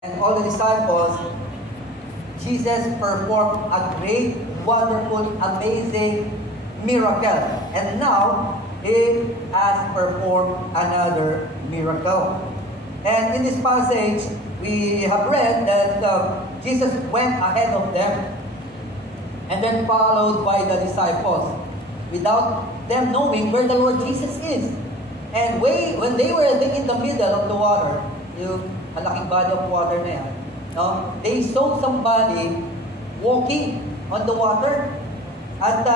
and all the disciples, Jesus performed a great, wonderful, amazing miracle. And now, He has performed another miracle. And in this passage, we have read that Jesus went ahead of them and then followed by the disciples without them knowing where the Lord Jesus is. And when they were in the middle of the water, yung malaking body of water na yan, no? They saw somebody walking on the water. At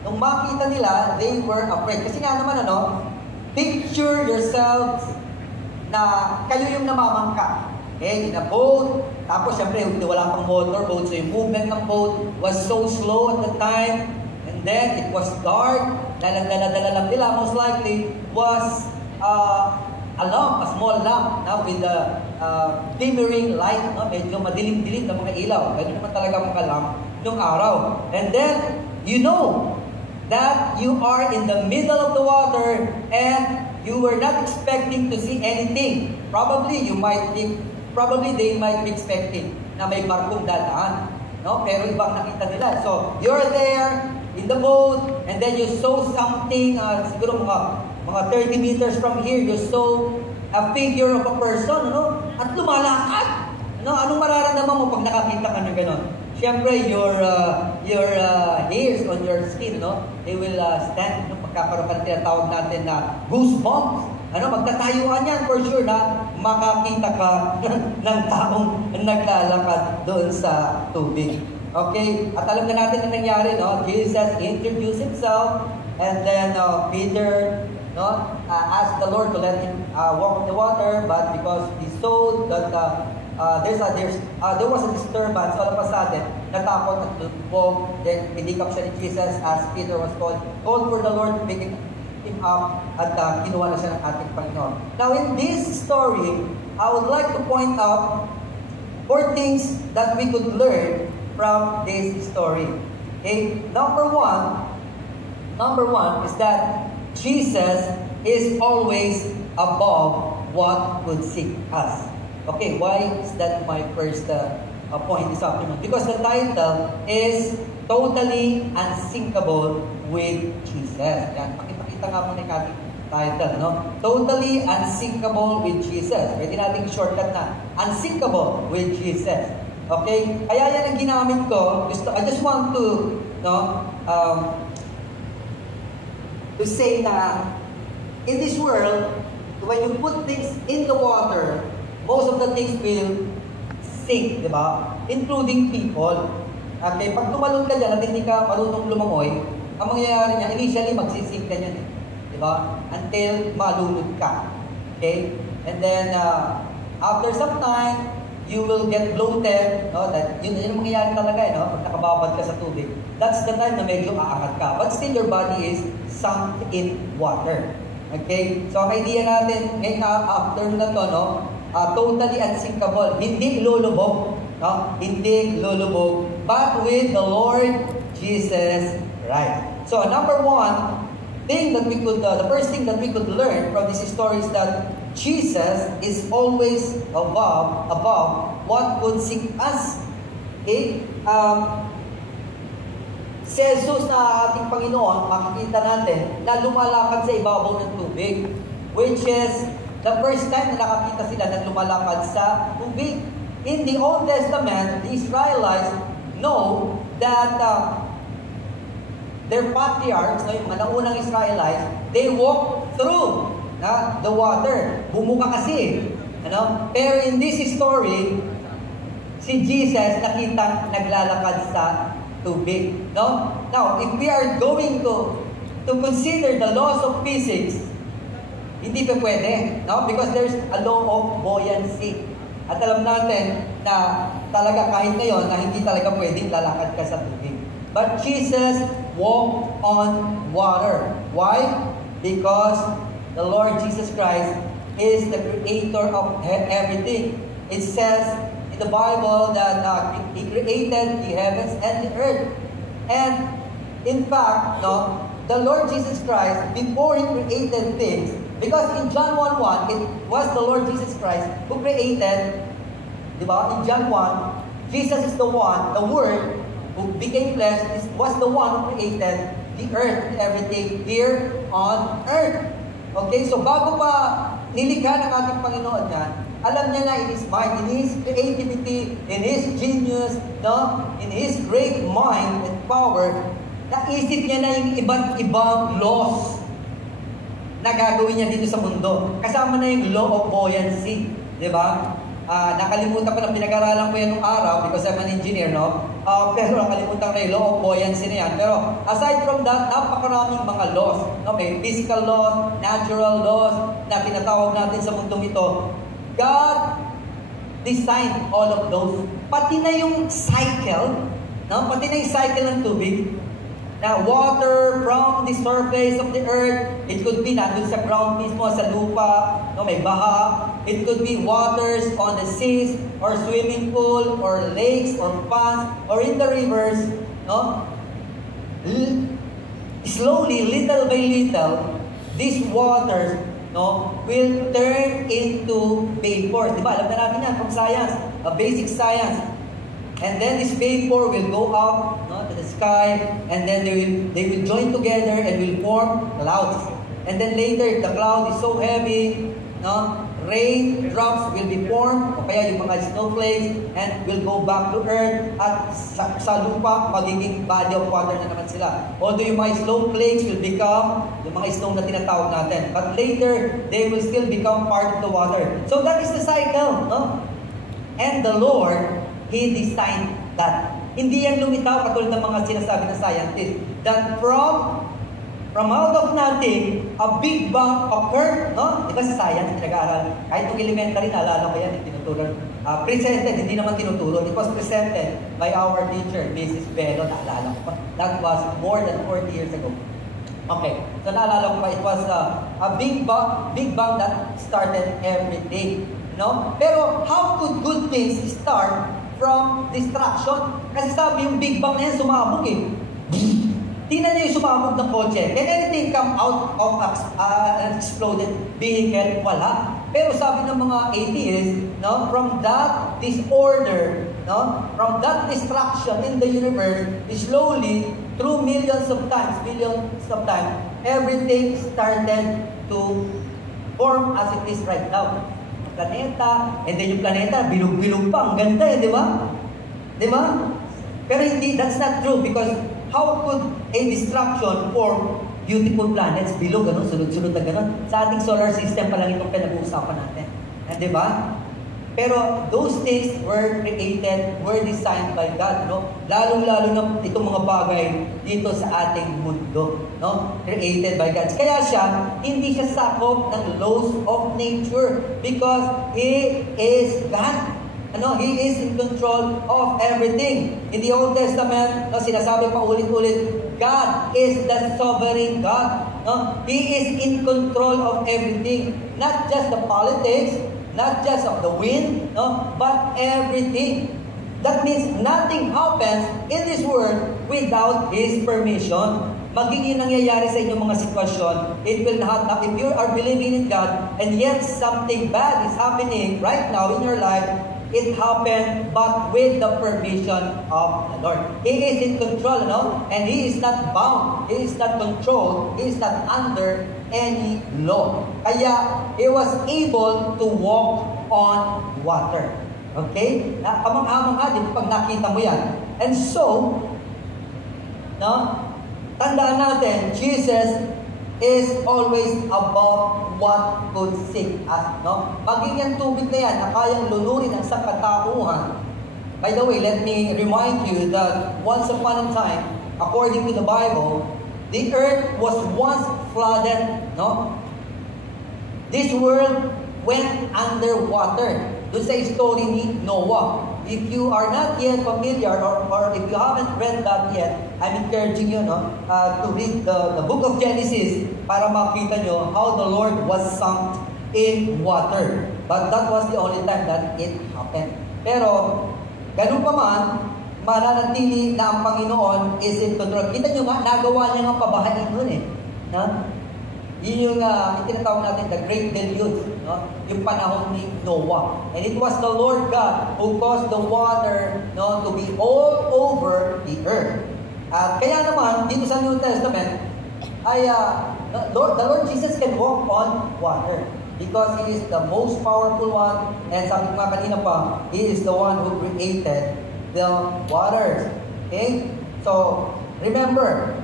nung makita nila, they were afraid. Kasi nga naman, picture yourselves na kayo yung namamangka. Okay, in a boat. Tapos, syempre, wala pang motor boat. So, yung movement ng boat was so slow at the time. And then, it was dark. Dala-dala lang nila, most likely, was a lamp, a small lamp, with a dimmering light, medyo madilim-dilim na mga ilaw. Ganun naman talaga mga lamp nung araw. And then, you know that you are in the middle of the water and you were not expecting to see anything. Probably they might be expecting na may barkong dadaan. No? Pero ibang nakita nila. So, you're there in the boat and then you saw something, siguro mga 30 meters from here, you saw a figure of a person, at lumalakad. Anong mararamdaman mo pag nakakita ka ng gano'n? Siyempre, your hairs on your skin, they will stand, pagkakaroon ka na tinatawag natin na goosebumps. Magtatayuan yan for sure na makakita ka ng taong naglalakad doon sa tubig. Okay? At alam na natin ang nangyari, Jesus introduced Himself, and then Peter asked the Lord to let him walk on the water, but because he saw that there was a disturbance, all of a sudden, natakot at lumubog, then pinikap siya ni Jesus as Peter was called for the Lord to pick him up, at kinuha na siya ng ating Panginoon. Now, in this story, I would like to point out 4 things that we could learn from this story. Okay? Number one is that Jesus is always above what could seek us. Okay, why is that my first point this afternoon? Because the title is Totally Unsinkable with Jesus. Yan, pakita nga muna yung ating title, Totally Unsinkable with Jesus. Pwede natin shortcut na, Unsinkable with Jesus. Okay? Kaya yan ang ginamit ko. I just want to, to say na in this world, when you put things in the water, most of the things will sink, di ba? Including people. Okay, pag tumalon ka dyan at hindi ka marunong lumangoy, ang mangyayari niya, initially magsisink ka niyan, di ba? Until malunod ka. Okay? And then, after some time, you will get bloated, yun ang mangyayari talaga, pag nakababad ka sa tubig. That's the time na medyo aangat ka. But still, your body is sunk in water. Okay? So, ang idea natin ngayong afternoon na to, totally unsinkable. Hindi lulubog. Hindi lulubog. But with the Lord Jesus Christ. So, number one, the first thing that we could learn from this story is that Jesus is always above what could seek us. Okay? Si Jesus na ating Panginoon, makikita natin na lumalakad sa ibabaw ng tubig, which is the first time na nakakita sila na lumalakad sa tubig. In the Old Testament, the Israelites know that their patriarchs, yung mga naunang Israelites, they walk through the water. Bumuka kasi. Pero in this story, si Jesus nakita naglalakad sa tubig. Now, if we are going to consider the laws of physics, hindi pa pwede. Because there's a law of buoyancy. At alam natin na talaga kahit ngayon na hindi talaga pwedeng lalakad ka sa tubig. But Jesus walked on water. Why? Because the Lord Jesus Christ is the creator of everything. It says in the Bible that He created the heavens and the earth. And in fact, the Lord Jesus Christ, before He created things, because in John 1:1, it was the Lord Jesus Christ who created Di ba? In John 1, Jesus is the one, the Word, who became flesh, was the one who created the earth and everything here on earth. Okay, so bago pa nilikha ng ating Panginoon yan, alam niya na in His mind, in His creativity, in His genius, no? In His great mind and power, naisip niya na yung iba't ibang laws na gagawin niya dito sa mundo. Kasama na yung law of buoyancy, di ba? Nakalimutan ko na pinag-aralan ko yan nung araw because I'm an engineer, no? Pero nakalimutan ko na yung law of buoyancy na yan. Pero aside from that, napakaraming mga laws. No? May physical laws, natural laws na tinatawag natin sa mundong ito. God designed all of those. Pati na yung cycle, no? Pati na yung cycle ng tubig. Na water from the surface of the earth, it could be nandun sa ground mismo, sa lupa, no, may baha. It could be waters on the seas, or swimming pool, or lakes, or ponds, or in the rivers, no? Slowly, little by little, these waters, no, will turn into vapors. Diba? Alam na natin yan from science, basic science. And then this vapor will go up, no, to the sky, and then they will join together and will form clouds. And then later, the cloud is so heavy, no, rain drops will be formed, o kaya yung mga snowflakes, and will go back to earth, at sa lupa, magiging body of water na naman sila. Although yung mga snowflakes will become yung mga snow na tinatawag natin. But later, they will still become part of the water. So that is the cycle, no? And the Lord, He designed that. Hindi yan lumitaw katulad ng mga sinasabi ng scientists. That from out of nothing, a big bang occurred, no? Diba sa science, pinag-aaral? Kahit yung elementary, naalala ko yan, tinuturo. Presented, hindi naman tinuturo. It was presented by our teacher, Mrs. Bello, naalala ko pa. That was more than 40 years ago. Okay, so naalala ko pa, it was a big bang that started everything. No? Pero how could good things start from destruction? Kasi sabi yung Big Bang na yan, sumabog eh. Tingnan niyo yung sumabog ng kotse. Can anything come out of an exploded vehicle? Wala. Pero sabi ng mga atheists, no, from that disorder, no, from that destruction in the universe, slowly, through billions of times, everything started to form as it is right now. Planeta, and then yung planeta, bilog-bilog pa, ang ganda eh, di ba? Di ba? Pero hindi, that's not true, because how could a destruction form beautiful planets, bilog, ano, sunod-sunod na gano'n? Sa ating solar system pa lang itong pinag-uusapan natin. Di ba? Pero those things were created, were designed by God, no? Lalong-lalo na itong mga bagay dito sa ating mundo, no? Created by God. Kaya hindi siya sakop ng laws of nature because He is God. Ano? He is in control of everything. In the Old Testament, no, sinasabi pa ulit-ulit, God is the sovereign God. No? He is in control of everything. Not just the politics, not just of the wind, no, but everything. That means nothing happens in this world without His permission. Maging yun nangyayari sa inyong mga sitwasyon, it will not, if you are believing in God, and yet something bad is happening right now in your life, it happened, but with the permission of the Lord. He is in control, no? And He is not bound. He is not controlled. He is not under any law. Kaya, He was able to walk on water. Okay? Kamangha-mangha din pag nakita mo yan. And so, no? Tandaan natin, Jesus is always above what could sink us, no? Maging yung tubig na yan na kayang lunurin ang sangkatauhan. By the way, let me remind you that once upon a time, according to the Bible, the earth was once flooded, no? This world went underwater. Doon sa story ni Noah. If you are not yet familiar or if you haven't read that yet, I'm encouraging you, no, to read the book of Genesis para makita nyo how the Lord was sunk in water. But that was the only time that it happened. Pero, ganun pa man, mananatili na ang Panginoon is in control. Kita nyo nga, nagawa niya nga pabahain nun eh. No? Yun yung itinatawag natin, the Great Deluge, no? Yung panahon ni Noah. And it was the Lord God who caused the water, no, to be all over the earth. At kaya naman, dito sa New Testament, ay the Lord Jesus can walk on water because He is the most powerful one. And sabi ko nga kanina pa, He is the one who created the waters. Okay? So, remember,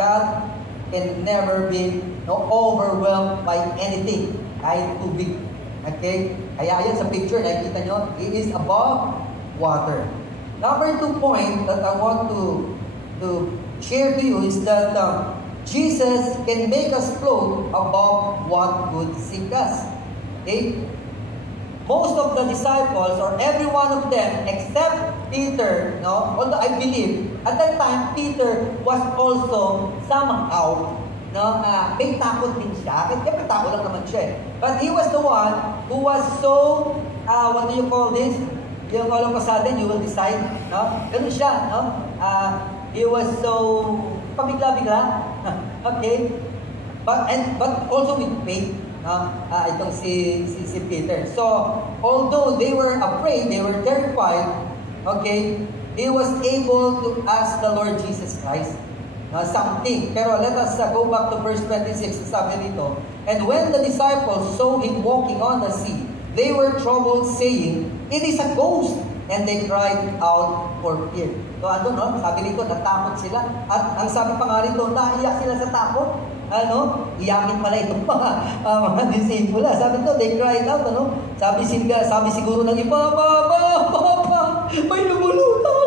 God can never be overwhelmed by anything. Kahit tubig. Okay? Kaya yan sa picture, nakikita nyo, He is above water. Number 2 point that I want to share to you is that Jesus can make us float above what would sink us. Okay? Most of the disciples, or every one of them, except Peter, no? Although I believe, at that time, Peter was also somehow, no, may takot din siya. Kaya may takot lang naman siya. But he was the one who was so, what do you call this? Yung all of a sudden, you will decide, no? Ganun siya, no? He was so, pabigla-bigla. Okay? But also with faith. Itong si Peter. So, although they were afraid, they were terrified, okay, he was able to ask the Lord Jesus Christ something. Pero let us go back to verse 26. Sabi dito, and when the disciples saw him walking on the sea, they were troubled, saying, it is a ghost. And they cried out for fear. So, sabi dito, natakot sila. At ang sabi pa nga rito, naiyak sila sa takot. Iyakin pala itong mga disciple. Sabi ko, they cried out, Sabi siguro ng iba, Papa, may lumulutang.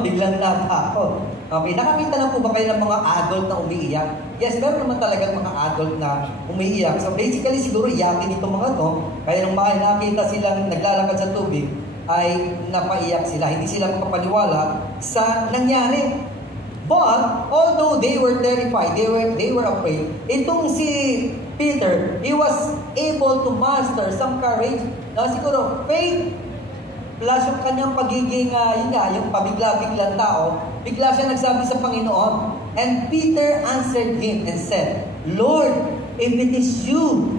Biglang natakot. Okay, nakakita na po ba kayo ng mga adult na umiiyak? Yes, meron naman talagang mga adult na umiiyak. So basically, siguro iyakin itong mga to. Kaya nung nakita silang naglalakad sa tubig, ay napaiyak sila. Hindi sila makapaniwala sa nangyari. But, although they were terrified, they were afraid, itong si Peter, he was able to master some courage, siguro faith, plus yung kanyang pagiging, yung pabigla-biglang tao, bigla siya nagsabi sa Panginoon. And Peter answered him and said, Lord, if it is you,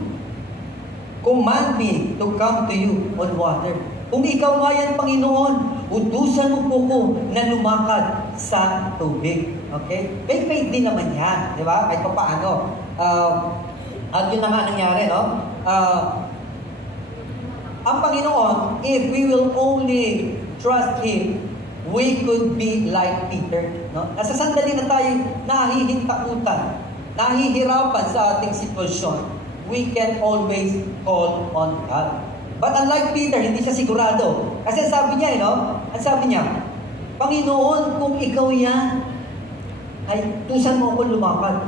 command me to come to you on water. Kung ikaw nga yan, Panginoon, utusan mo po ko na lumakad sa tubig. Okay? May faith din naman yan. Di ba? Kahit pa paano. At yun na nga nangyari, no? Ang Panginoon, if we will only trust Him, we could be like Peter. No? Nasa sandali na tayo nahihintakutan, nahihirapan sa ating sitwasyon, we can always call on God. But unlike Peter, hindi siya sigurado. Kasi sabi niya, ang sabi niya, Panginoon, kung ikaw yan, ay tusan mo ako lumakad.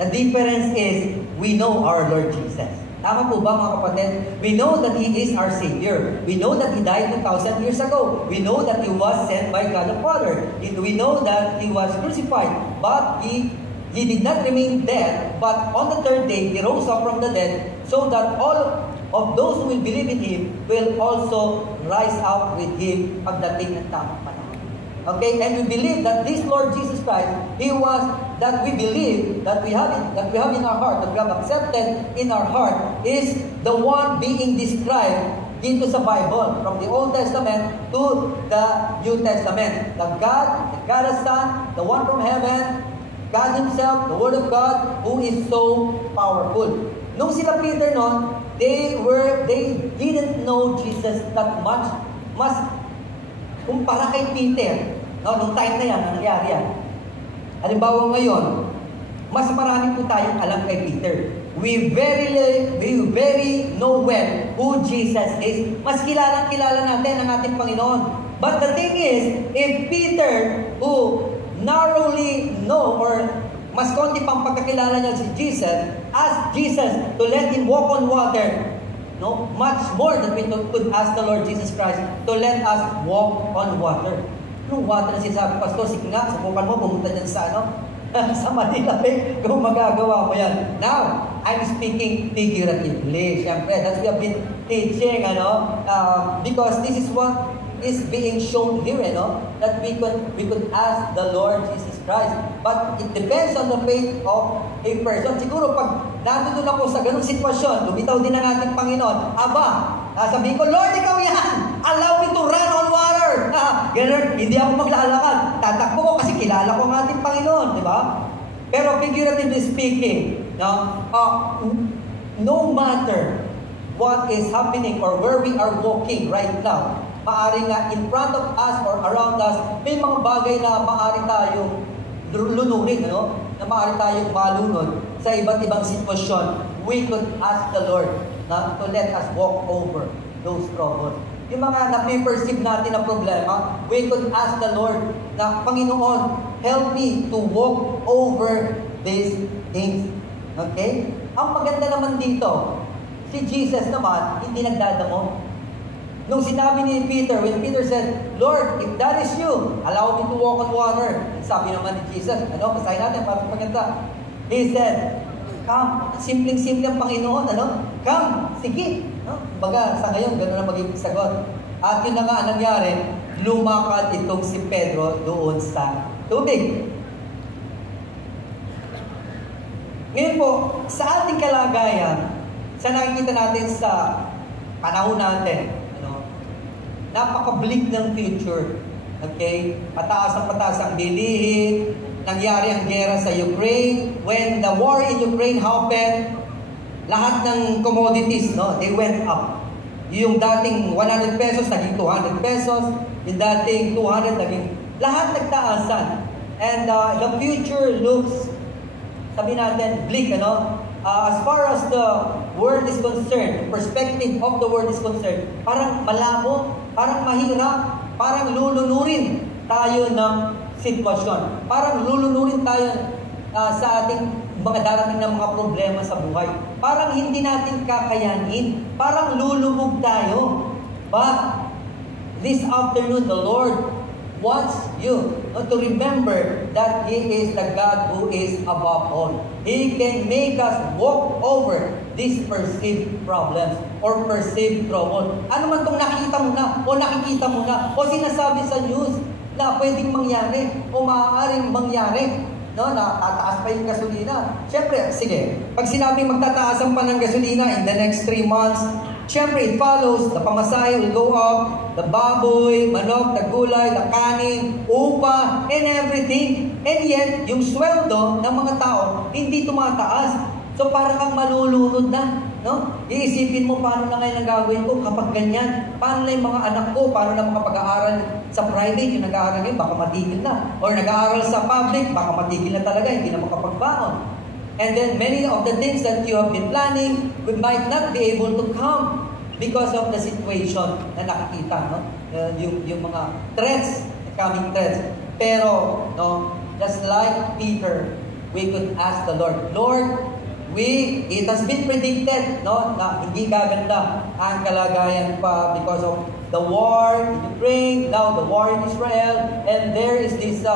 The difference is, we know our Lord Jesus. Tama po ba mga kapatid? We know that He is our Savior. We know that He died 2,000 years ago. We know that He was sent by God the Father. We know that He was crucified. But He did not remain dead. But on the third day, He rose up from the dead so that all of those who will believe in Him will also rise up with Him pagdating ng tamang panahon. Okay, and we believe that this Lord Jesus Christ, that we believe that we have in our heart, that we have accepted in our heart, is the one being described dito sa Bible, from the Old Testament to the New Testament. The God the Son, the one from heaven, God Himself, the Word of God, who is so powerful. Nung sila Peter noon, they didn't know Jesus that much. Mas kumpara kay Peter, nung time na yan, nangyari yan. Halimbawa ngayon, mas marami po tayong alam kay Peter. We very know well who Jesus is. Mas kilala natin ang ating Panginoon. But the thing is, if Peter, who narrowly know or mas konti pang pagkakilala niya si Jesus, ask Jesus to let him walk on water. No, much more than we could ask the Lord Jesus Christ to let us walk on water. Yung water na sinasabi, Pastor, sige nga, subukan mo, pumunta dyan sa sa Manila, kung magagawa mo yan. Now, I'm speaking figuratively. Siyempre, that's we have been teaching, because this is what is being shown here, that we could ask the Lord Jesus Christ. But it depends on the faith of a person. Siguro pag nandun ako sa ganung sitwasyon, lumitaw din ang ating Panginoon, sabihin ko, Lord, ikaw yan! Allow me to run on water! Ganun, hindi ako maglalakad. Tatakbo ko kasi kilala ko ang ating Panginoon, di ba? Pero figuratively speaking, no matter what is happening or where we are walking right now, maaari nga in front of us or around us, may mga bagay na maaari tayong lunurin, na maaari tayong malunod sa iba't ibang sitwasyon. We could ask the Lord to let us walk over those troubles. Yung mga napiperceive natin na problema, we could ask the Lord na, Panginoon, help me to walk over these things. Okay? Ang maganda naman dito, si Jesus naman, hindi nagdadamot. Nung sinabi ni Peter, when Peter said, Lord, if that is you, allow me to walk on water. Sabi naman ni Jesus, basahin natin para maganda. He said, come. Simpleng-simple ang Panginoon, Come, sige. Baga, sa ngayon, gano'n na magiging sagot. At yun na nga nangyari, lumakad itong si Pedro doon sa tubig. Ngayon po, sa ating kalagayan, sa nakikita natin sa panahon natin, napaka-bleak ng future. Okay? Pataas ang bilihin. Nangyari ang gera sa Ukraine. When the war in Ukraine happened, lahat ng commodities, they went up. Yung dating 100 pesos, naging 200 pesos. Yung dating 200, naging... Lahat nagtaasan. And the future looks, sabi natin, bleak, as far as the world is concerned, the perspective of the world is concerned, parang malabo, parang mahirap, parang lulunurin tayo ng sitwasyon. Parang lulunurin tayo sa ating mga darating na mga problema sa buhay. Parang hindi natin kakayanin. Parang lulubog tayo. But this afternoon, the Lord wants you to remember that He is the God who is above all. He can make us walk over these perceived problems or perceived trouble. Ano man itong nakita mo na o nakikita mo na o sinasabi sa news na pwedeng mangyari o maaaring mangyari, na tataas pa yung gasolina. Siyempre, sige, pag sinabing magtataasan pa ng gasolina in the next 3 months, siyempre, it follows, the pamasahe will go up, the baboy, manok, the gulay, the kanin, upa, and everything. And yet, yung sweldo ng mga tao, hindi tumataas. So, parang kang malulunod na, Iisipin mo, paano na ngayon ang gagawin ko kapag ganyan? Paano na yung mga anak ko? Paano na makapag-aaral sa private? Yung nag-aaral ngayon, baka matigil na. Or nag-aaral sa public, baka matigil na talaga, hindi na makapagbaon. And then, many of the things that you have been planning, we might not be able to come because of the situation na nakikita, yung mga threats, coming threats. Pero, just like Peter, we could ask the Lord, Lord, it has been predicted, na hindi gaganda ang kalagayan pa because of the war in Ukraine, now the war in Israel, and there is this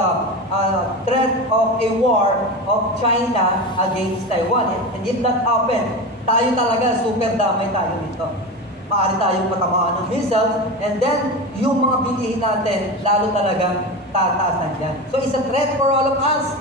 threat of a war of China against Taiwan. And if that happens, tayo talaga, super damay tayo nito. Maaari tayong matamaan ng missiles, and then yung mga bilihin natin, lalo talaga tataas na dyan. So it's a threat for all of us.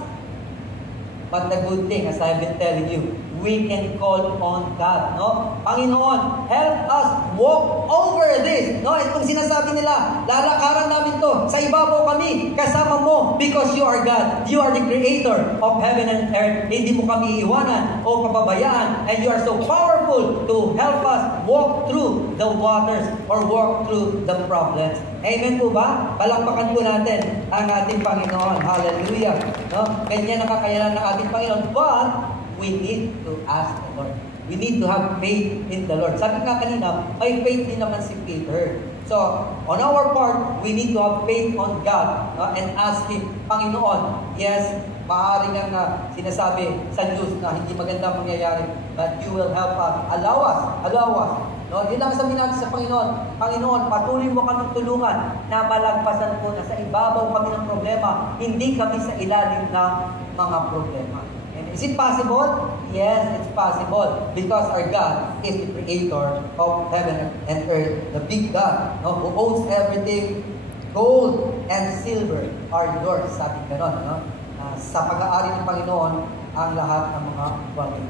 But the good thing, as I've been telling you, we can call on God, Panginoon, help us walk over this, Itong sinasabi nila, lalakaran namin to, sa ibabaw kami, kasama mo, because you are God. You are the creator of heaven and earth. Hindi mo kami iiwanan o pababayaan, and you are so powerful to help us walk through the waters or walk through the problems. Amen po ba? Palakpakan po natin ang ating Panginoon. Hallelujah. Ganyan ang kakayanan ng ating Panginoon. But we need to ask the Lord. We need to have faith in the Lord. Sabi nga kanina, may faith din naman si Peter. So, on our part, we need to have faith on God and ask Him, Panginoon, yes, maaaring ang sinasabi sa news na hindi maganda mangyayari, but you will help us. Allow us. Yun lang sabihin natin sa Panginoon, Panginoon, patuloy mo kaming tulungan na malagpasan po na sa ibabaw kami ng problema, hindi kami sa ilalim ng mga problema. And is it possible? Yes, it's possible. Because our God is the creator of heaven and earth, the big God, who owns everything. Gold and silver are yours, sabi ganon. Sa pag-aari ng Panginoon, ang lahat ng mga bagay.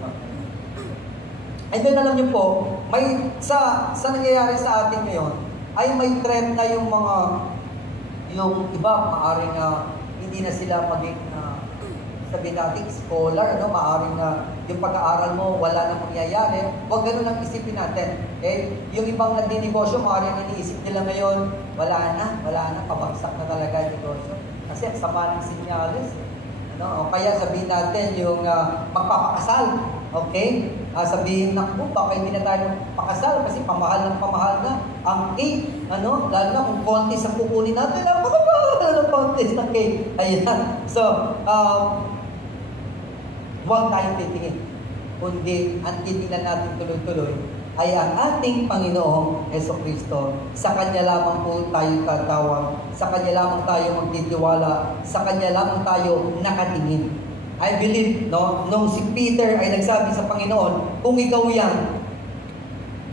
And then alam niyo po, may sa nangyayari sa atin ngayon, ay may trend na yung iba, maaaring hindi na sila maging, sabihin natin, scholar, no? Maaaring yung pag-aaral mo, wala na mangyayari. Huwag ganun lang isipin natin. Okay? Yung ibang nagdi-negosyo, maaaring iniisip nila ngayon, wala na, pabagsak na talaga yung negosyo. Kasi sama ng sinyalis. O kaya sabihin natin yung magpapakasal. Okay? Sabihin na po, baka hindi na tayo pakasal kasi pamahal na ang cake. Lalo na kung contest ang kukunin natin, napakabahal ng contest ng cake. Ayan. So, huwag tayong titingin. Kundi, ang titingnan natin tuloy-tuloy ay ang ating Panginoong Jesucristo. Sa Kanya lamang po tayo tatawag. Sa Kanya lamang tayo magtitiwala. Sa Kanya lamang tayo nakatingin. I believe, nung si Peter ay nagsabi sa Panginoon, kung ikaw yan,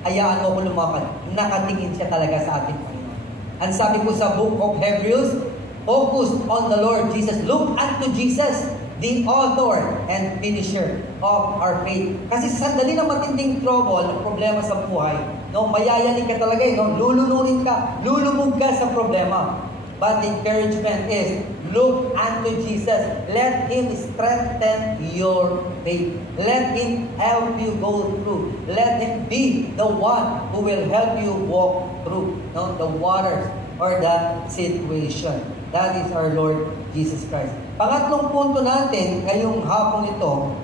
hayaan mo ko lumakad. Nakatingin siya talaga sa ating Panginoon. Ang sabi po sa book of Hebrews, focus on the Lord Jesus. Look unto Jesus, the author and finisher of our faith. Kasi sa sandali ng matinding trouble, ng problema sa buhay, mayayanig ka talaga, lulunurin ka, lulubog ka sa problema. But the encouragement is, look unto Jesus. Let Him strengthen your faith. Let Him help you go through. Let Him be the one who will help you walk through the waters or the situation. That is our Lord Jesus Christ. Pangatlong punto natin ngayong hapon ito,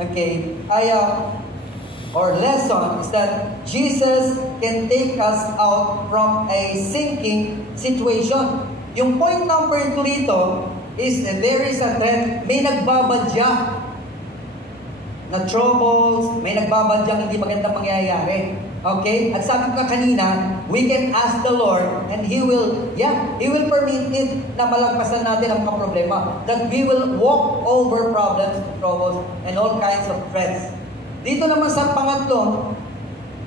okay, or lesson is that Jesus can take us out from a sinking situation. Yung point number 2 dito is that there is a trend, may nagbabadya na troubles, may nagbabadya hindi magandang mangyayari. Okay? At sabi ko kanina, we can ask the Lord and He will permit it na malagpasan natin ang mga problema. That we will walk over problems, troubles, and all kinds of threats. Dito naman sa pangatlong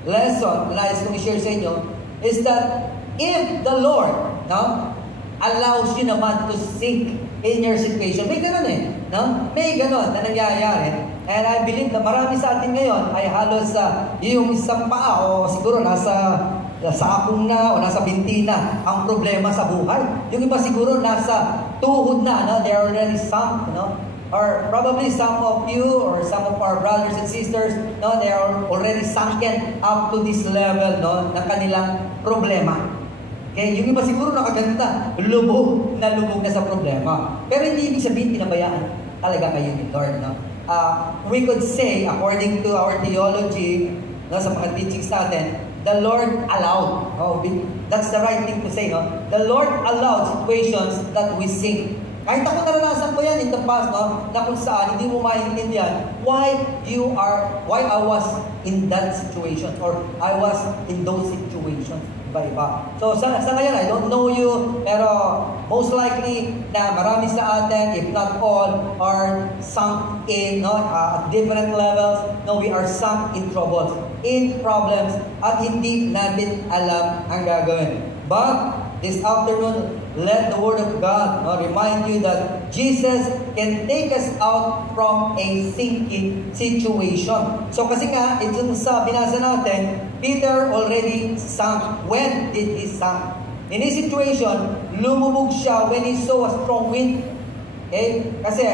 lesson, nais kong i-share sa inyo, is that if the Lord, allows you naman to sink in your situation. May ganun May ganun na nangyayari. And I believe na marami sa atin ngayon ay halos yung isang paa o siguro nasa akong na o nasa binti na ang problema sa buhay. Yung iba siguro nasa tuhod na, they are already sunk, or probably some of you or some of our brothers and sisters, they are already sunken up to this level, ng kanilang problema. Okay, yung iba siguro nakaganda, lubog na sa problema. Pero hindi ibig sabihin pinabayaan talaga kayo ni Lord. We could say, according to our theology, sa mga teachings natin, the Lord allowed. That's the right thing to say. The Lord allowed situations that we sink. Kahit ako naranasan ko yan in the past, na kung saan hindi mo maintindihan why I was in that situation or I was in those situations. Iba-iba. So sa ngayon, I don't know you, pero most likely na marami sa atin, if not all, are sunk in at different levels. We are sunk in troubles, in problems, at hindi natin alam ang gagawin. But this afternoon, let the Word of God remind you that Jesus can take us out from a sinking situation. So kasi nga, ito sa binasa natin, Peter already sunk. When did he sunk? In his situation, lumubog siya when he saw a strong wind. Okay? Kasi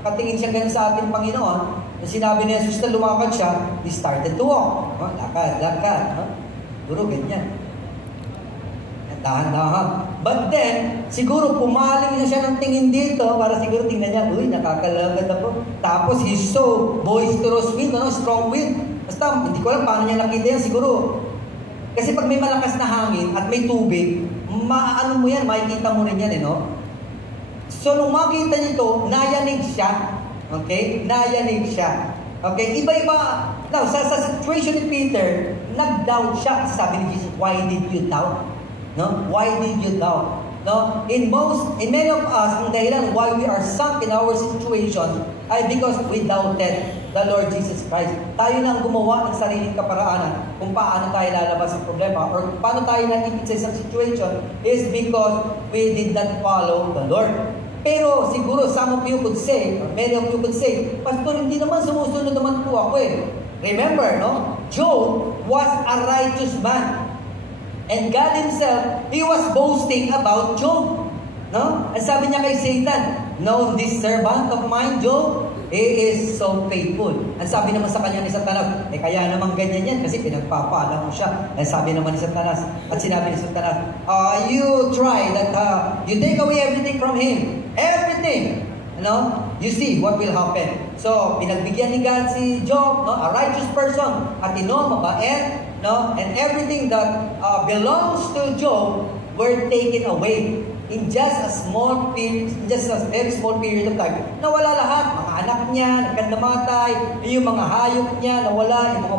nakatingin siya ganun sa ating Panginoon. Nung sinabi ni Jesus na lumakad siya, he started to walk. Lakad. Duro ganyan. Dahan-dahan. But then, siguro pumaling na siya ng tingin dito para siguro tingnan niya, nakakalagad ako. Tapos he saw boisterous wind, strong wind. Basta, hindi ko alam paano niya nakita yan. Siguro, kasi pag may malakas na hangin at may tubig, maano mo yan, makikita mo rin yan, So, nung makita nito, nayanig siya. Okay? Nayanig siya. Okay? Iba-iba. Now, sa situation ni Peter, nag-doubt siya. Sabi ni Jesus, why did you doubt? Why did you doubt? In many of us, ang dahilan why we are sunk in our situation ay because we doubted the Lord Jesus Christ. Tayo lang gumawa ng sariling kaparaanan kung paano tayo lalabas sa problema or kung paano tayo naipit sa isang situation is because we did not follow the Lord. Pero siguro some of you could say, or many of you could say, Pastor, hindi naman sumusunod naman po ako Remember, no? Job was a righteous man. And God Himself, He was boasting about Job. No? Ang sabi niya kay Satan, "No, this servant of mine, Job, he is so faithful." Ang sabi naman sa kanya ni Satanas, kaya naman ganyan yan kasi pinagpapala mo siya. Ang sabi naman ni Satanas, at sinabi ni Satanas, you try that, you take away everything from him. Everything. You see what will happen. So, pinagbigyan ni God si Job, no? A righteous person, at mabait, no? And everything that belongs to Job were taken away in just a very small period of time. Nawala lahat. Mga anak niya, nagkandamatay, yung mga hayop niya, nawala, yung mga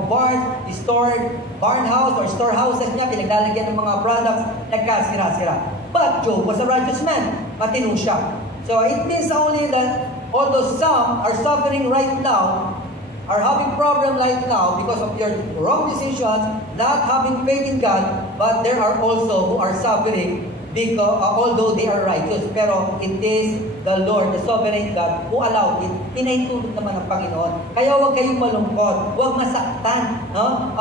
barn house or storehouses niya, pinaglalagyan ng mga products, nagkasira-sira. But Job was a righteous man. Matino siya. So it means only that although some are suffering right now, are having problem right now because of your wrong decisions, not having faith in God, but there are also who are suffering because although they are righteous, pero it is the Lord, the sovereign God, who allowed it. Pinaitulog naman ng Panginoon. Kaya huwag kayong malungkot, huwag masaktan, no?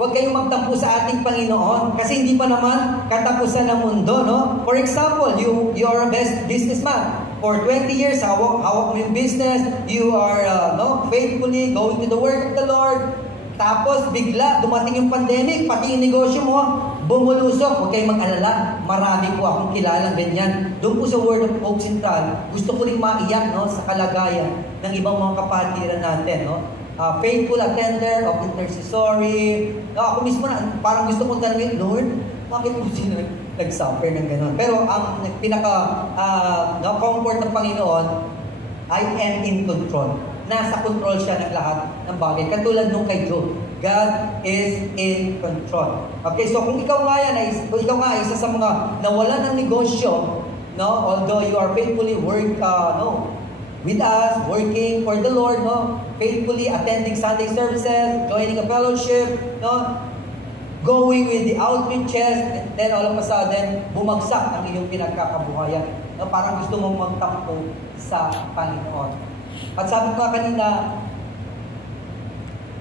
Huwag kayong magtampo sa ating Panginoon kasi hindi pa naman katapusan ng mundo, no? For example, you are a best businessman. For 20 years, hawak mo yung business. You are faithfully going to the work of the Lord. Tapos bigla, dumating yung pandemic, pati yung negosyo mo, bumulusok. Huwag kayong mag-alala. Marami po akong kilalang ganyan. Doon po sa Word of Hope Central, gusto ko rin maiyak, no, sa kalagayan ng ibang mga kapatiran natin, no? Faithful attender of intercessory. Ako mismo na, parang gusto kong tanongin, Lord, bakit po sila nag-suffer ng gano'n? Pero ang pinaka-comfort ng Panginoon, I am in control. Nasa control siya ng lahat ng bagay. Katulad nung kay Job, God is in control. Okay, so kung ikaw nga isa sa mga nawala ng negosyo, no, although you are faithfully with us, working for the Lord, no? Faithfully attending Sunday services, joining a fellowship, no? Going with the outreaches, and then all of a sudden, bumagsak ang iyong pinagkakabuhayan. No? Parang gusto mong magtampo sa Panginoon. At sabi ko kanina,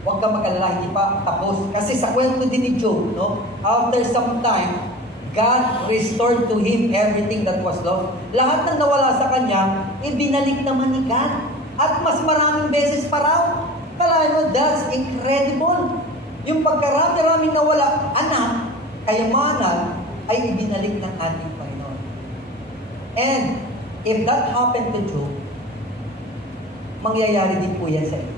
huwag kang mag-alala, hindi pa tapos. Kasi sa kwento din ni Job, no? After some time, God restored to him everything that was lost. Lahat ng nawala sa kanya, ibinalik naman ni God. At mas maraming beses pa raw. Kala, that's incredible. Yung pagkarami-raming nawala, anak, kayamanan, ay ibinalik ng ating Panginoon. And if that happened to Job, mangyayari din po yan sa iyo.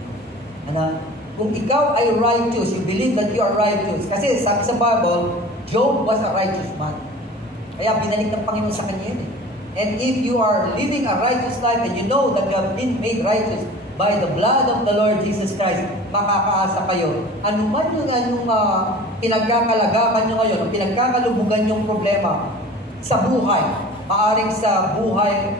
Kung ikaw ay righteous, you believe that you are righteous. Kasi sabi sa Bible, Job was a righteous man. Kaya binalik ng Panginoon sa kanya yun. And if you are living a righteous life and you know that you have been made righteous by the blood of the Lord Jesus Christ, makakaasa kayo. Ano man yung pinagkakalagakan nyo ngayon, ang pinagkakalubugan yung problema sa buhay, maaring sa buhay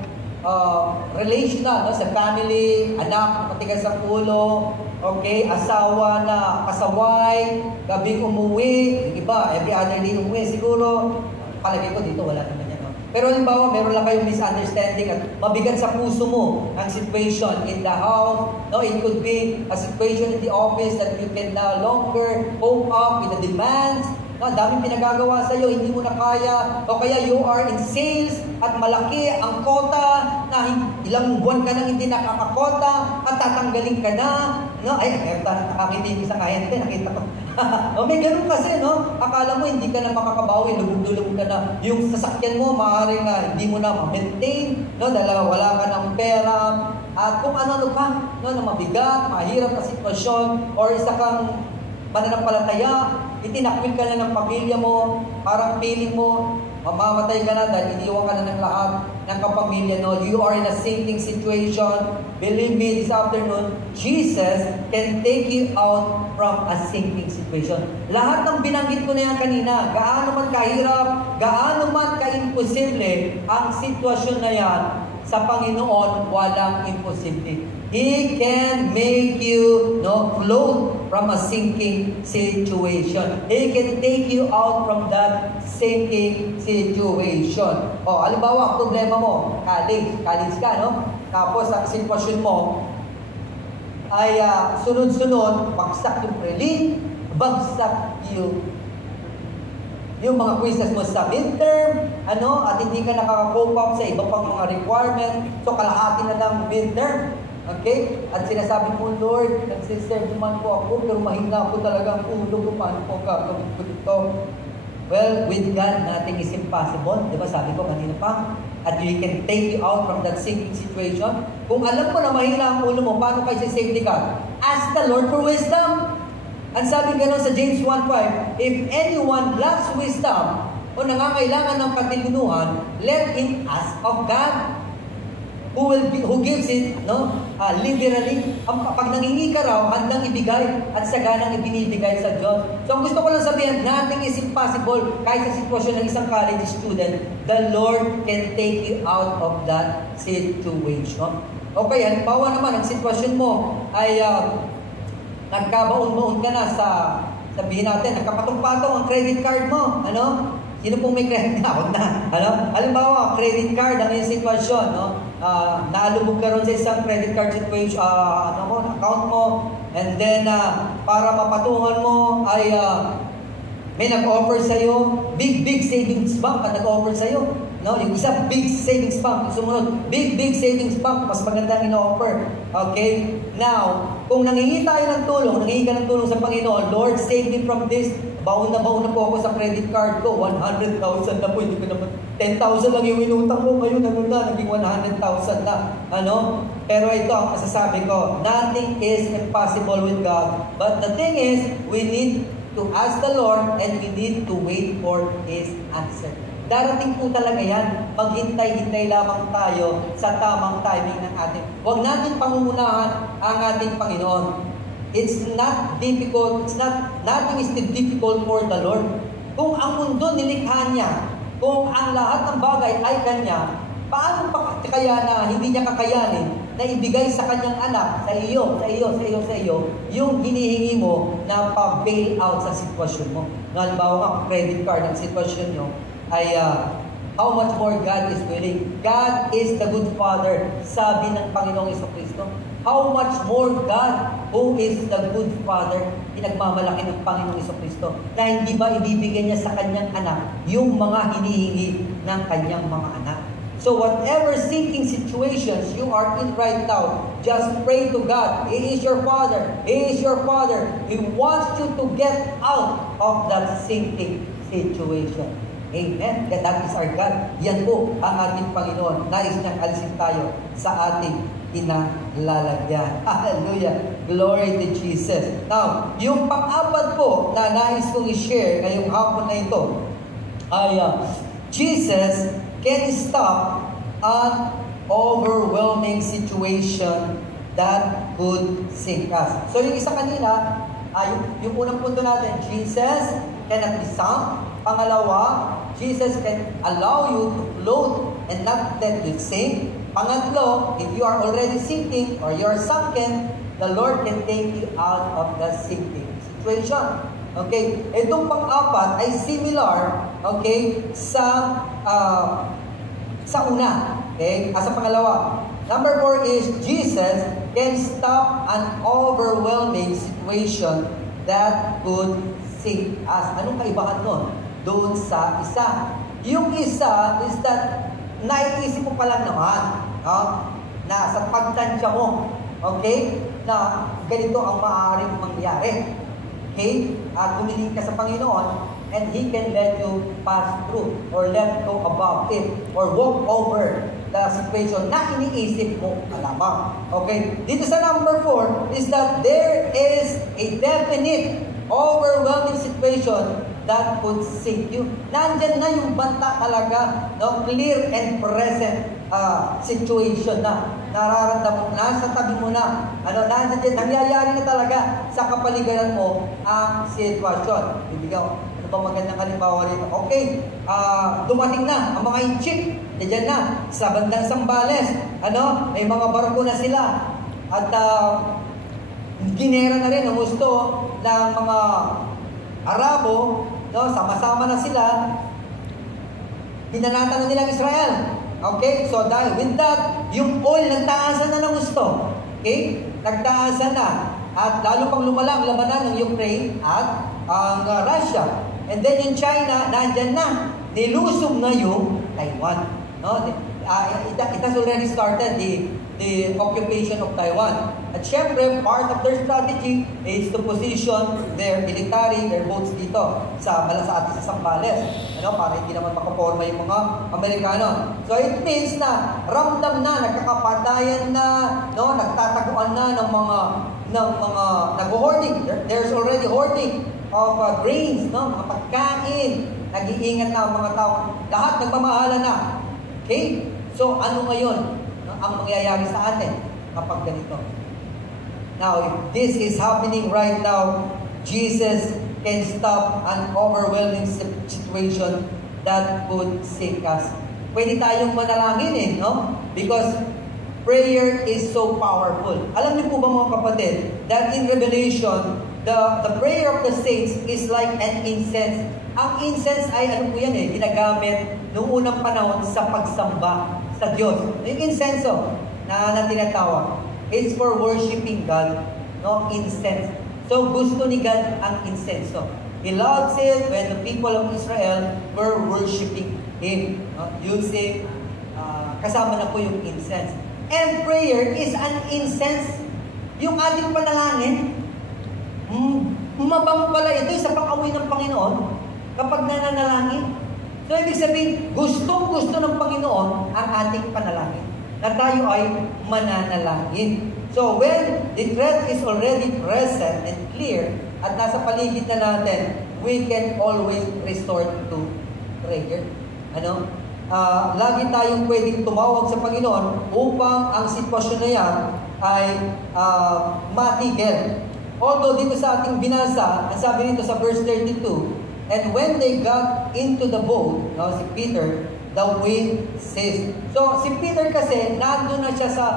relational, no? Sa family, anak, matigas sa ulo, okay, asawa na kasaway, gabing umuwi, yung iba, every other day umuwi, siguro, palagay ko dito, wala naman yan. No? Pero halimbawa, meron lang kayong misunderstanding at mabigat sa puso mo ang situation in the house. No? It could be a situation in the office that you can no longer cope up with the demands. Daming pinagagawa sa iyo, hindi mo na kaya. O kaya you are in sales at malaki ang kota na ilang buwan ka nang hindi nakakakota at tatanggalin ka na. No? Nakakita sa kahit nakita ko. May ganun kasi, no? Akala mo hindi ka na makakabawi, lubog-lubog ka na. Yung sasakyan mo, maaaring hindi mo na ma-maintain, no? Dahil wala ka ng pera. At kung ano-ano pa, no? Na mabigat, mahirap na sitwasyon, or isa kang mananampalataya, itinakwil ka na ng pamilya mo, parang feeling mo, mamamatay ka na dahil iniwan ka na ng lahat ng kapamilya. No? You are in a sinking situation. Believe me, this afternoon, Jesus can take you out from a sinking situation. Lahat ng binanggit ko na yan kanina, gaano man kahirap, gaano man ka-imposible, ang sitwasyon na yan, sa Panginoon, walang imposible. He can make you float from a sinking situation. He can take you out from that sinking situation. Halimbawa, ang problema mo, college ka, no? Tapos ang sitwasyon mo, ay sunod-sunod, bagsak yung prelim, bagsak yung mga quizzes mo sa midterm, at hindi ka nakaka-cope up sa iba pang mga requirement, so kalahati na lang midterm. Okay? At sinasabi mo, Lord, nagsiserve naman po ako, pero mahina po talaga ang ulo ko, paano po gagawin ko dito? Well, with God, nothing is impossible. Di ba sabi ko kanina pa? At He can take you out from that sinking situation. Kung alam mo na mahina ang ulo mo, paano kayo save ni God? Ask the Lord for wisdom. Ang sabi gano'n sa James 1:5, if anyone lacks wisdom o nangangailangan ng katilinuhan, let him ask of God, who gives it liberally. Pag nangingi ka raw, handang ibigay at saganang ibinibigay sa Diyos. So ang gusto ko lang sabihin, nothing is impossible. Kahit sa sitwasyon ng isang college student, the Lord can take you out of that situation. Okay, halimbawa naman, ang sitwasyon mo ay nagkabaon-baon ka na sabihin natin, nagkapatong-patong ang credit card mo. Sino pong may credit card na? Halimbawa, credit card ang yung sitwasyon, naalubog ka ron sa isang credit card situation, account mo, and then, para mapatungan mo, ay may nag-offer sa'yo, big savings bank ang nag-offer sa'yo. Yung isa, big savings bank. Yung sumunod, big savings bank. Mas maganda ang ino-offer. Okay? Now, kung nangingi tayo ng tulong, nangingi ka ng tulong sa Panginoon, Lord, save me from this. Baon na po ako sa credit card ko. 100,000 na po. Hindi ko naman, 10,000 lang yung inutang ko. Ngayon, naging 100,000 na. Pero ito ang masasabi ko, nothing is impossible with God. But the thing is, we need to ask the Lord and we need to wait for His answer. Darating po talaga yan. Maghintay-hintay lamang tayo sa tamang timing ng ating. Huwag natin pangungunahan ang ating Panginoon. It's not difficult. Nothing is too difficult for the Lord. Kung ang mundo nilikha niya, kung ang lahat ng bagay ay Kanya, paano pa kaya na hindi niya kakayanin na ibigay sa Kanyang anak, sa iyo, yung hinihingi mo na pa-bail out sa sitwasyon mo. Halimbawa, credit card ang sitwasyon nyo, ay how much more God is willing. God is the good Father, sabi ng Panginoong Jesucristo. How much more God, who is the good Father, pinagmamalaki ng Panginoong Jesucristo, na hindi ba ibibigay niya sa kanyang anak yung mga hinihingi ng kanyang mga anak. So whatever sinking situations you are in right now, just pray to God. He is your Father. He is your Father. He wants you to get out of that sinking situation. Amen. That is our God. Yan po ang ating Panginoon. Nais niyang alisin tayo sa ating inalalagyan. Hallelujah. Glory to Jesus. Now, yung pang-apat po na nais kong i-share ngayong hapon na ito ay Jesus can stop an overwhelming situation that could sink us. So yung isa kanina, yung unang punto natin, Jesus cannot be sunk. Pangalawa, Jesus can allow you to float and not let you sink. Pangatlo, if you are already sinking or you are sunken, the Lord can take you out of the sinking situation. Okay? Itong pang-apat ay similar, okay, sa una. Okay? Sa pangalawa. Number 4 is Jesus can stop an overwhelming situation that could sink us. Anong kaibahan nun? Doon sa isa. Yung isa is that naiisip mo pa lang naman na sa pagtansya mo, okay, na ganito ang maaaring mangyari. Okay? At humiling ka sa Panginoon and He can let you pass through or let go above it or walk over the situation na iniisip mo alamang. Okay? Dito sa number 4 is that there is a definite overwhelming situation that could sink you. Nandyan na yung banta talaga, clear and present situation na. Nararamdaman mo, nasa tabi mo na. Nandyan, nangyayari na talaga sa kapaligiran mo ang sitwasyon. Bibigyan, ano ba magandang halimbawa rito? Okay, dumating na ang mga inchik. Nandyan na, sa bandang Sambales. May mga barko na sila. At ginera na rin ang gusto ng mga Arabo, sama-sama na sila, binanatan na nilang Israel. Okay? So dahil with that, yung oil nagtaasan na ng gusto. Okay? nagtaasan na. At lalo pang lumala ang labanan ng Ukraine at ang Russia. And then yung China, nandyan na. Nilusob na yung Taiwan. No? It has already started the occupation of Taiwan. At syempre, part of their strategy is to position their military, their boats dito sa atin sa Zambales. Para hindi naman makaporma yung mga Amerikano. So it means na ramdam na, nagkakapatayan na, no, nagtataguan na ng mga nag-hoarding. There's already hoarding of grains, no, mga pagkain. Nag-iingat na ang mga tao. Lahat nagmamahala na. Okay? So ano ngayon ang mangyayari sa atin kapag ganito? Now, if this is happening right now, Jesus can stop an overwhelming situation that could sink us. Pwede tayong manalangin no? Because prayer is so powerful. Alam niyo po ba mga kapatid, that in Revelation, the prayer of the saints is like an incense. Ang incense ay ano po yan ginagamit noong unang panahon sa pagsamba sa Diyos. Yung insenso na tinatawag, it's for worshiping God, no? Incense. So gusto ni God ang insenso. He loves it when the people of Israel were worshiping Him, using kasama na po yung incense. And prayer is an incense. Yung ating panalangin, mabango pala ito sa pang-amoy ng Panginoon kapag nananalangin. So, ibig sabihin, gustong-gusto ng Panginoon ang ating panalangin na tayo ay mananalangin. So, when the threat is already present and clear at nasa paligid na natin, we can always resort to prayer. Lagi tayong pwedeng tumawag sa Panginoon upang ang sitwasyon na yan ay matigil. Although dito sa ating binasa, ang sabi nito sa verse 32, and when they got into the boat, si Peter, the wind ceased. So, si Peter kasi, nandun na siya sa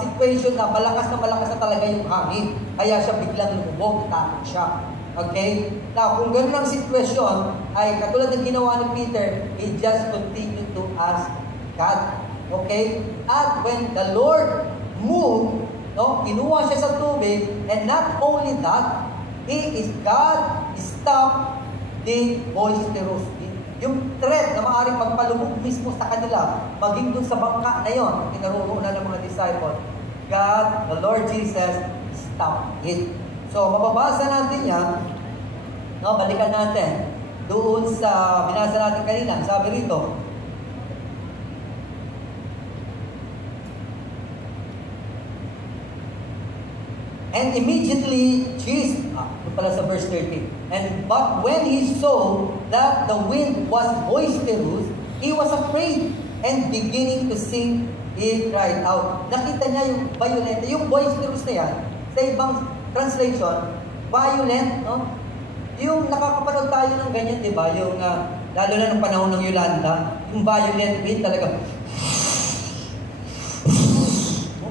situation na malakas na talaga yung hangin. Kaya siya biglang lumubog, takot siya. Okay? Now, kung ganun ang sitwasyon, ay katulad ng ginawa ni Peter, he just continued to ask God. Okay? At when the Lord moved, kinuha siya sa tubig, and not only that, God stopped the boisterous. Yung threat na maaaring magpalubog mismo sa kanila, maging dun sa bangka na yon, tinaruroonan ng mga disciples, God, the Lord Jesus, stopped it. So, mababasa natin yan, balikan natin, doon sa binasa natin kanina, sabi rito, and immediately, Jesus, pala sa verse 13, but when he saw that the wind was boisterous, he was afraid, and beginning to sink, he cried out. Nakita niya yung violent, yung boisterous na yan, sa ibang translation, violent, yung nakakapanood tayo ng ganyan, di ba? Yung, lalo na ng panahon ng Yolanda, yung violent wind talaga,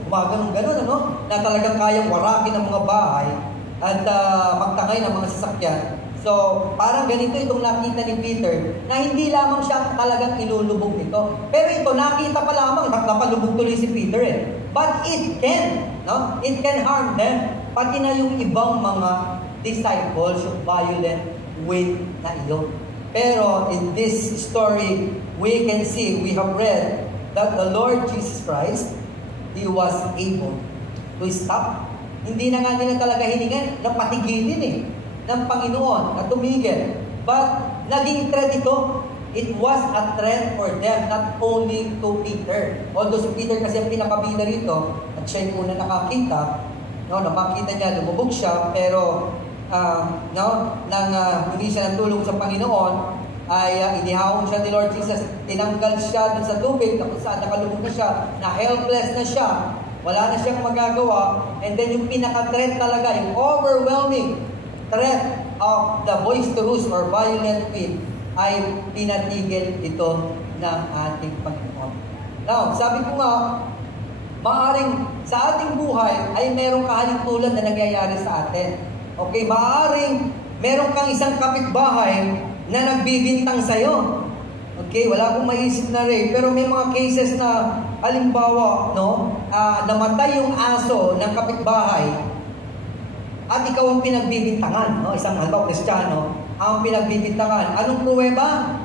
gumagano'n, na talagang kayang warakin ng mga bahay at magtangay ng mga sasakyan. So, parang ganito itong nakita ni Peter, na hindi lamang siya talagang ilulubog nito. Pero ito, nakita pa lamang, napalubog tuloy si Peter But it can, it can harm them. Pati na yung ibang mga disciples, yung violent wind na iyon. Pero in this story, we can see, we have read that the Lord Jesus Christ, He was able to stop. Hindi na nga nila talaga hiningan na patigilin ng Panginoon na tumigil. But naging threat ito. It was a threat for them, not only to Peter. Although si Peter kasi ang pinakabida rito, at siya yung una nakakita, na makita niya, lumubog siya, pero nang hindi siya ng tulong sa Panginoon, ay inihawon siya ni Lord Jesus, tinanggal siya dun sa tubig, kung saan nakalubog na siya, na helpless na siya, wala na siyang magagawa, and then yung pinaka-threat talaga, yung overwhelming threat of the boisterous or violent wind, ay pinatigil ito ng ating Panginoon. Now, sabi ko nga, maaring sa ating buhay ay merong kahalintulad na nangyayari sa atin. Okay, maaring meron kang isang kapitbahay na nagbibintang sa'yo. Okay, wala akong maisip na rin. Pero may mga cases na, halimbawa, namatay yung aso ng kapitbahay at ikaw ang pinagbibintangan, no? Isang Kristiyano, ang pinagbibintangan. Anong pruweba?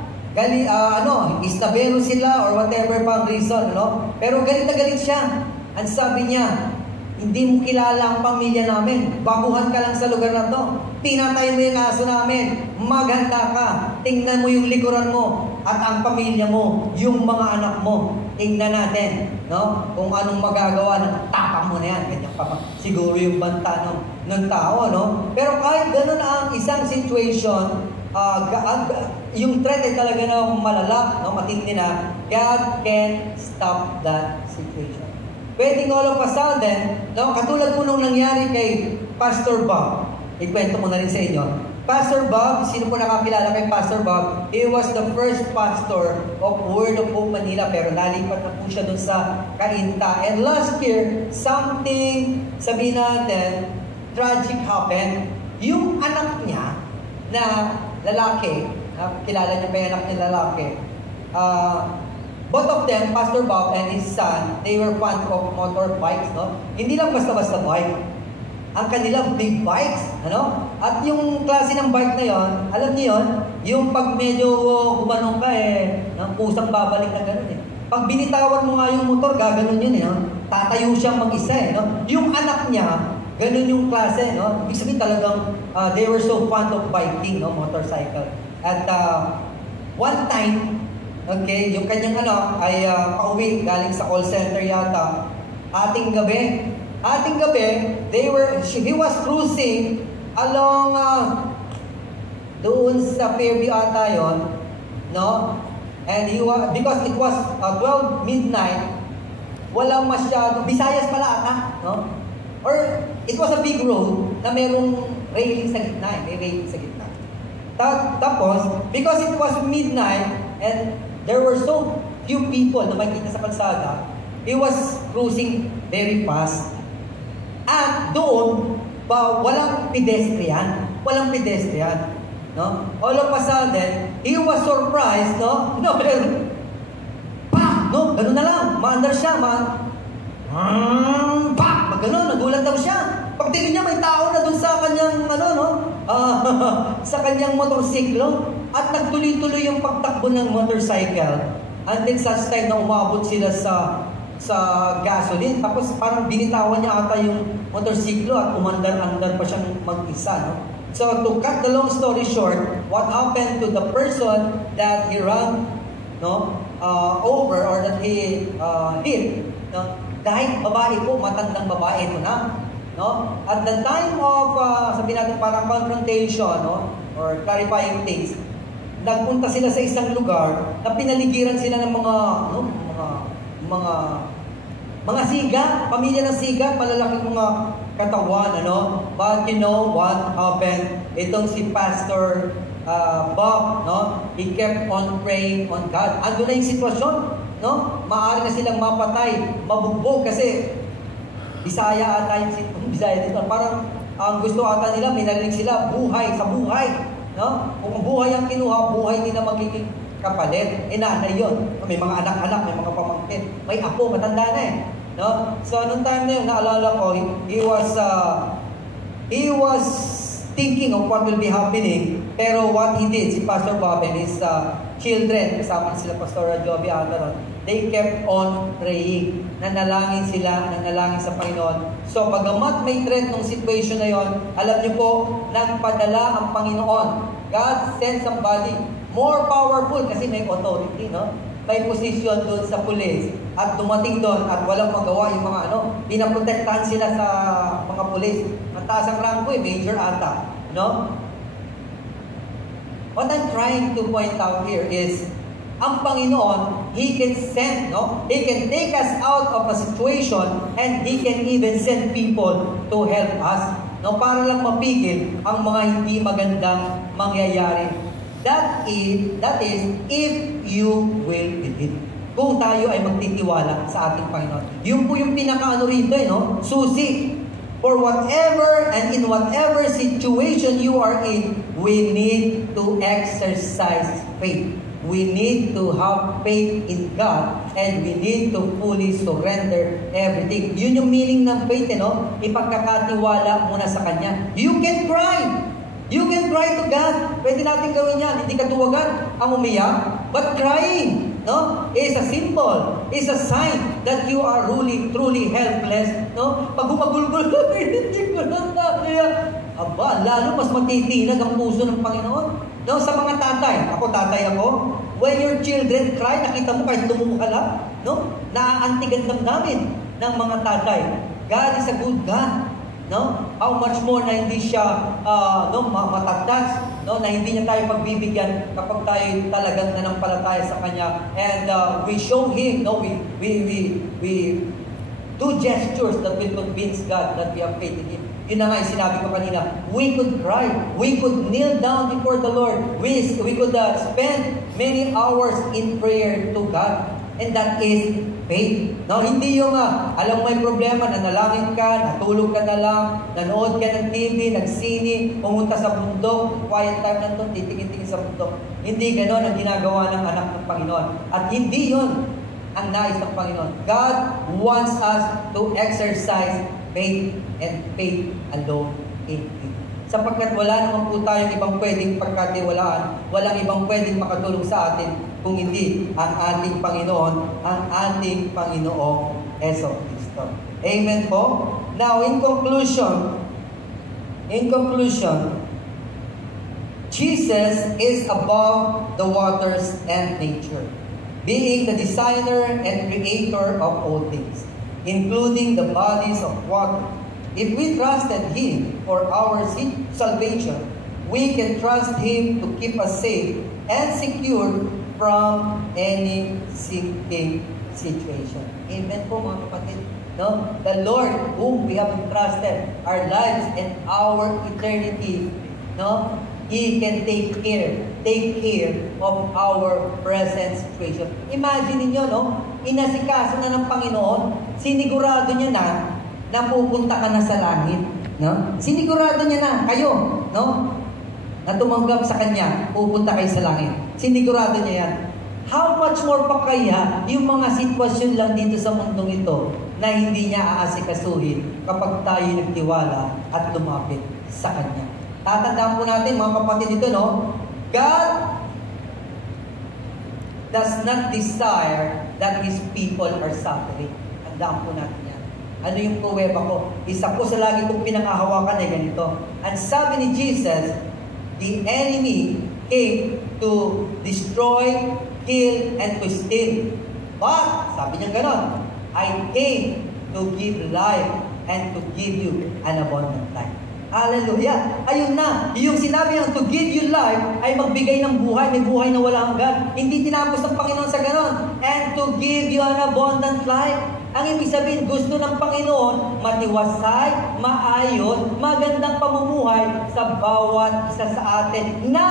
Istabero sila or whatever pang reason, no? Pero galit na galit siya. Ang sabi niya, hindi mo kilala ang pamilya namin. Baguhan ka lang sa lugar na to. Pinatay mo yung aso namin. Maghanda ka. Tingnan mo yung likuran mo at ang pamilya mo, yung mga anak mo. Tingnan natin, no? Kung anong magagawa ng tapang mo na yan. Ganyan pa. Siguro yung banta ng tao, no? Pero kahit ganun ang isang situation, yung threat ay talaga na malala, no? Matindi na. God can stop that situation. Pwedeng all of a sudden, no? Katulad po nung nangyari kay Pastor Bob. Ikwento ko na rin sa inyo. Pastor Bob, sino po nakakilala kay Pastor Bob? He was the first pastor of Word of Hope Manila, pero nalipat na po siya dun sa Cainta. And last year, something, sabihin natin, tragic happened. Yung anak niya na lalaki, kilala niyo ba yung anak niya lalaki? Both of them, Pastor Bob and his son, they were fond of motorbikes, no? Hindi lang basta-basta bike. Ang kanilang big bikes, ano? At yung klase ng bike na yon, alam niyo yon, yung pag medyo gumanong ka ng pusang babalik na gano'n eh. Pag binitawan mo nga yung motor, gaganon yun eh, no? Tatayo siyang mag-isa no? Yung anak niya, ganun yung klase, no? Ibig sabihin talagang, they were so fond of biking, no? Motorcycle. At one time, okay, yung kanyang ay pauwi galing sa call center yata. Ating gabi, he was cruising along doon sa Fairview ata yun, no? And because it was 12 midnight, walang masyado, Visayas pala ata, no? Or it was a big road na merong railing sa gitna, may railing sa gitna. Tapos, because it was midnight and there were so few people na makikita sa kalsada, he was cruising very fast. At doon, walang pedestrian. No? All of a sudden, he was surprised, no? Ganun na lang. Maandar siya, ganun, nagulat daw siya. Pagtingin niya, may tao na doon sa kanyang, sa kanyang motorsiklo. At nagtuloy-tuloy yung pagtakbo ng motorcycle. Until such time na umabot sila sa gasoline. Tapos parang binitawan niya ata yung motorsiklo at umandar-andar pa siyang mag-isa, no? So to cut the long story short, what happened to the person that he ran over or that he hit, no? Dahil babae po, matandang babae ito na, no? At the time of sabihin natin parang confrontation, no? Or clarifying things, nagpunta sila sa isang lugar na pinaligiran sila ng mga siga, pamilya ng siga, malalaking mga katawan, But you know what happened? Itong si Pastor Bob, no? He kept on praying on God. Ando na yung sitwasyon, no? Maaari na silang mapatay, mabugbog kasi Bisaya ata yung Bisaya dito. Parang ang gusto ata nila, may narinig sila, buhay sa buhay, no? Kung buhay ang kinuha, buhay nila magiging kapalit. Nanay yun. May mga anak-anak, may mga pamangkin, may apo, matanda na no? So, nung time na yun, naalala ko, he was thinking of what will be happening, pero what he did, si Pastor Bob and his children, kasama sila Pastor Joby Ataron, they kept on praying. Nanalangin sa Panginoon. So, bagamat may threat ng situation na yon, alam niyo po, nagpadala ang Panginoon. God sent somebody more powerful kasi may authority, no? May position doon sa pulis at dumating doon at walang magawa yung mga pinaprotektahan sila sa mga pulis. Ang taas ang rango major ata, no? What I'm trying to point out here is ang Panginoon, He can send, no? He can take us out of a situation and He can even send people to help us, no? Para lang mapigil ang mga hindi magandang mangyayari. That is if you will believe. Kung tayo ay magtitiwala sa ating Panginoon. Yun po yung pinaka rito, no? Susi. For whatever and in whatever situation you are in, we need to exercise faith. we need to have faith in God and we need to fully surrender everything. Yun yung meaning ng faith, no? Ipagkakatiwala muna sa Kanya. You can cry. You can cry to God. Pwede natin gawin yan. Hindi katuwagan ang umiyak, but crying, no, is a symbol, is a sign that you are really, truly helpless, no? Pag humagulgul, hindi ko na kaya. Aba, lalo mas matitinag ang puso ng Panginoon. No, sa mga tatay, tatay ako, when your children cry, nakita mo kahit lumumukha lang, no? Naaantigan lang namin ng mga tatay. God is a good God. No? How much more na hindi siya matatas, no? Na hindi niya tayo pagbibigyan kapag tayo talagang nanampalataya sa Kanya. And we show Him, no? We do gestures that will convince God that we have faith in Him. Yun na nga yung sinabi ko kanina. We could cry. We could kneel down before the Lord. We could spend many hours in prayer to God. And that is faith. No, hindi yung alam mo may problema, nanalangin ka, natulog ka na lang, nanood ka ng TV, nagsini, pumunta sa bundok, quiet time na doon, titingin-tingin sa bundok. Hindi gano'n ang ginagawa ng anak ng Panginoon. At hindi yun ang nais ng Panginoon. God wants us to exercise faith and faith alone in Him. Sapagkat wala naman po tayong ibang pwedeng pagkatiwalaan, walang ibang pwedeng makatulong sa atin kung hindi ang ating Panginoon, ang ating Panginoong Jesucristo. Amen po? Now, in conclusion, Jesus is above the waters and nature, being the designer and creator of all things, including the bodies of water. If we trusted Him for our salvation, we can trust Him to keep us safe and secure from any sinking situation. Amen po mga kapatid. No? The Lord whom we have entrusted our lives and our eternity, no? He can take care of our present situation. Imagine niyo, no? Inasikaso na ng Panginoon, sinigurado niya na pupunta ka na sa langit, no? Sinigurado niya na kayo, no? Na tumanggap sa Kanya, pupunta kayo sa langit. Sinigurado niya yan. How much more pa kaya yung mga sitwasyon lang dito sa mundong ito na hindi niya aasikasuhin kapag tayo nagtiwala at lumapit sa Kanya. Tatandaan po natin mga kapatid dito, no? God does not desire that His people are suffering. Tandaan po natin yan. Ano yung pruweba ko? Isa po sa lagi kong pinangahawakan ay ganito. Ang sabi ni Jesus, the enemy came to destroy, kill, and to steal. But, sabi niya ganon, I came to give life and to give you an abundant life. Hallelujah! Ayun na, yung sinabi niya to give you life ay magbigay ng buhay, may buhay na wala hanggan. Hindi tinapos ng Panginoon sa ganon. And to give you an abundant life. Ang ibig sabihin, gusto ng Panginoon matiwasay, maayos, magandang pamumuhay sa bawat isa sa atin na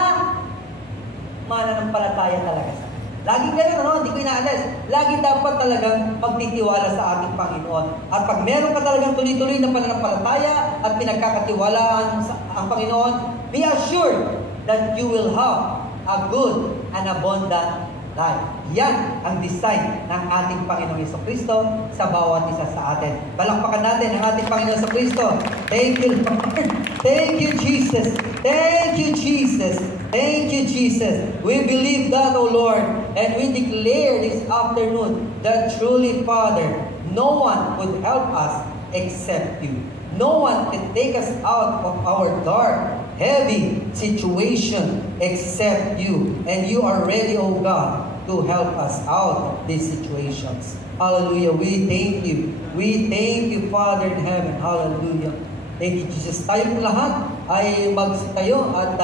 mananampalataya talaga sa Kanya. Lagi ganun, no? Hindi ko inaalis. Lagi dapat talagang magtitiwala sa ating Panginoon. At pag meron ka talagang tuloy-tuloy na pananampalataya at pinagkakatiwalaan sa ang Panginoon, be assured that you will have a good and abundant life. Yan ang design ng ating Panginoong Jesucristo sa bawat isa sa atin. Palakpakan natin ang ating Panginoong Jesucristo. Thank you, Lord. Thank you, Jesus. Thank you, Jesus. Thank you, Jesus. We believe that, O Lord, and we declare this afternoon that truly, Father, no one would help us except you. No one can take us out of our dark, heavy situation except you. And you are ready, O God, to help us out of these situations. Hallelujah. We thank you. We thank you, Father in heaven. Hallelujah. Thank you, Jesus. Tayong lahat ay magsitayo at